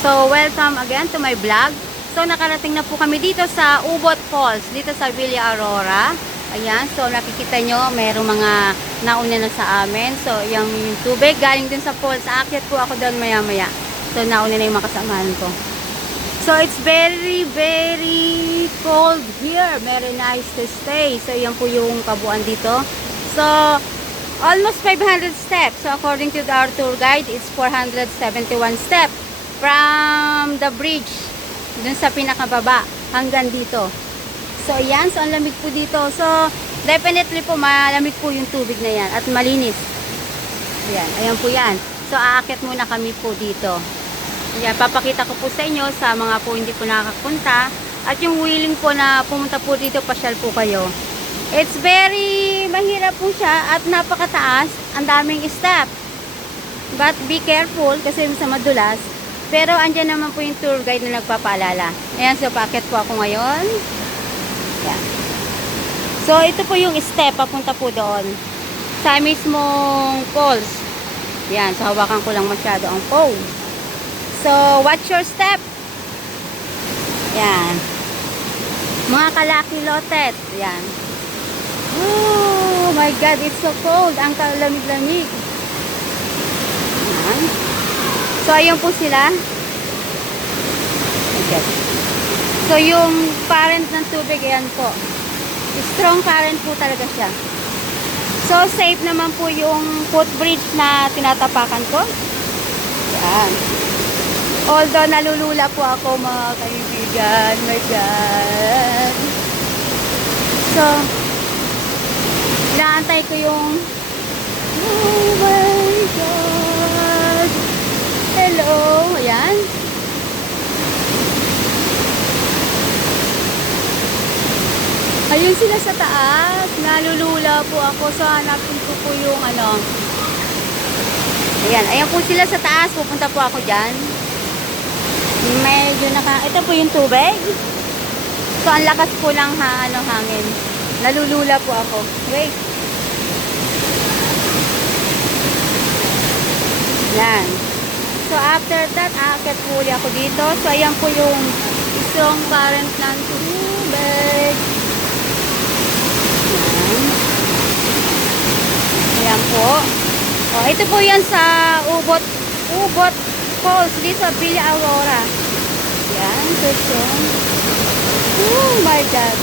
So, welcome again to my vlog. So, nakarating na po kami dito sa Ubot Falls, dito sa Villa Aurora. Ayan, so nakikita nyo, mayroong mga nauna na sa amin. So, yung tubig galing dun sa falls. Aakyat po ako doon maya-maya. So, nauna na yung mga kasamahan ko. So, it's very, very cold here. Very nice to stay. So, yan po yung kabuuan dito. So, almost 500 steps. So, according to our tour guide, it's 471 steps from the bridge dun sa pinakababa hanggang dito. So, ayan. So, ang lamig po dito. So, definitely po, malamig po yung tubig na yan at malinis. Ayan. Ayan po yan. So, aakyat muna kami po dito. Ayan. Papakita ko po sa inyo sa mga po hindi po nakakapunta. At yung willing po na pumunta po dito, pasyal po kayo. It's very mahirap po siya at napakataas. Ang daming step. But be careful kasi sa madulas. Pero andyan naman po yung tour guide na nagpapaalala. Ayan, so paakyat po ako ngayon. Ayan. So ito po yung step papunta po doon. Sa mismong falls. Ayan, so hawakan ko lang masyado ang phone. So watch your step. Ayan. Mga kalaki lotet. Ayan. Oh my God, it's so cold. Ang kalamig-lamig. Ayan. So, ayun po sila. Okay. So, yung current ng tubig, ayan po. Strong current po talaga siya. So, safe naman po yung footbridge na tinatapakan ko. Ayan. Although, nalulula po ako mga kaibigan. My God. So, inaantay ko yung oh my God. Hello. Ayan. Ayun sila sa taas. Nalulula po ako. So, hanapin ko po yung ano. Ayan. Ayan po sila sa taas. Pupunta po ako dyan. Medyo ito po yung tubig. So, ang lakas po lang hangin. Nalulula po ako. Wait. Yan. So, after that, aakyat po ulit ako dito. So, ayan po yung strong current ng tubig. Ayan po. O, ito po yan sa Ubot Falls, dito sa Villa Aurora. Yan. So, oh my God.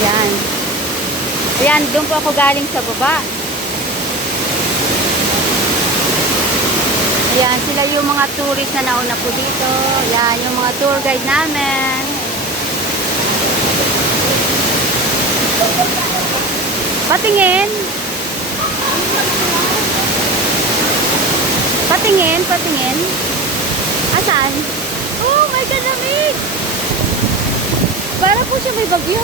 Yan. Ayan, doon po ako galing sa baba. Ayan, sila yung mga tourist na nauna po dito. Ayan, yung mga tour guide namin. Patingin. Patingin, patingin. Asan? Oh my God, lamig! Para po siya may bagyo.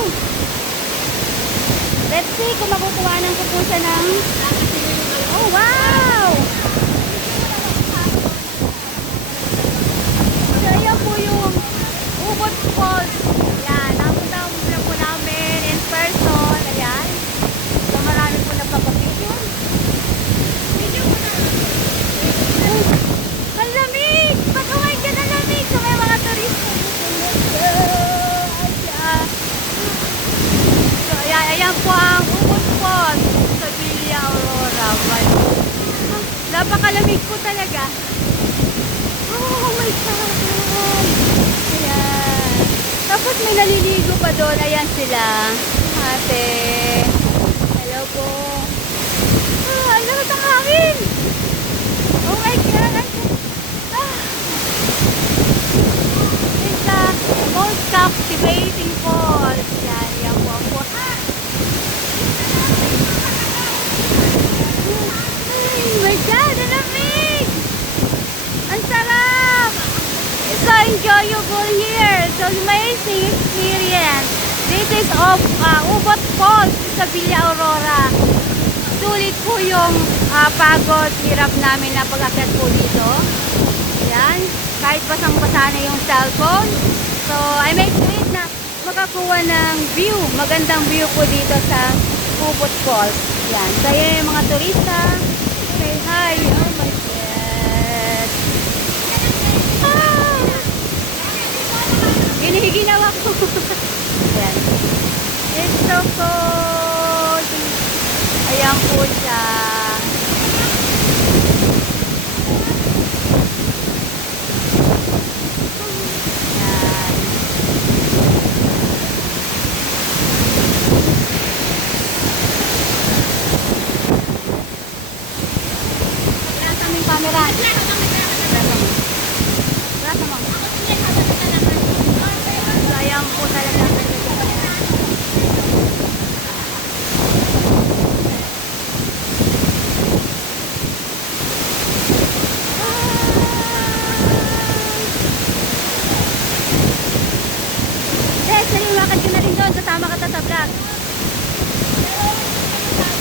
Let's see kung makukuhanan ko po siya ng oh wow! So ayan po yung Ubot Falls. Ayan, napunta na po namin in person. Ayan. So marami po nagpapapicture. Video mo na. Ang lamig! Pag-uway ka na lamig. So may mga turista. So ayan po ang Ubot Falls sa Villa Aurora. Napakalamig po talaga. Oh my God! Ayan. Tapos may naliligo pa doon. Ayan sila. Ate. Hello po. Oh, ang lakas ng hangin. Oh my God. Ah. It's the most captivating falls. Yan. Yan po ang falls. Oh my God. Ang lamig. Ang sarap. It's so enjoyable here. So amazing experience. This is of Ubot Falls sa Villa Aurora. Sulit po yung pagod, hirap namin na pag-akyat po dito. Ayan. Kahit basang-basa na yung cellphone. So I make sure na makakuha ng view. Magandang view po dito sa Ubot Falls. Yan. So, yan yung mga turista. Say hi. Oh my God. Ah! Giniginawa ko. Yan. It's so cold. Ayan po siya. Yan. Wala kaming camera. Wala mo. Sayang po talaga. Yes, naliwakan ka na rin doon. Kasama ka sa vlog. Ayan.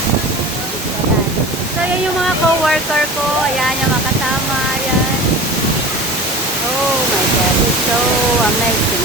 So, yan yung mga co-worker ko. Ayan, yung mga kasama. Ayan. Oh my God. It's so amazing.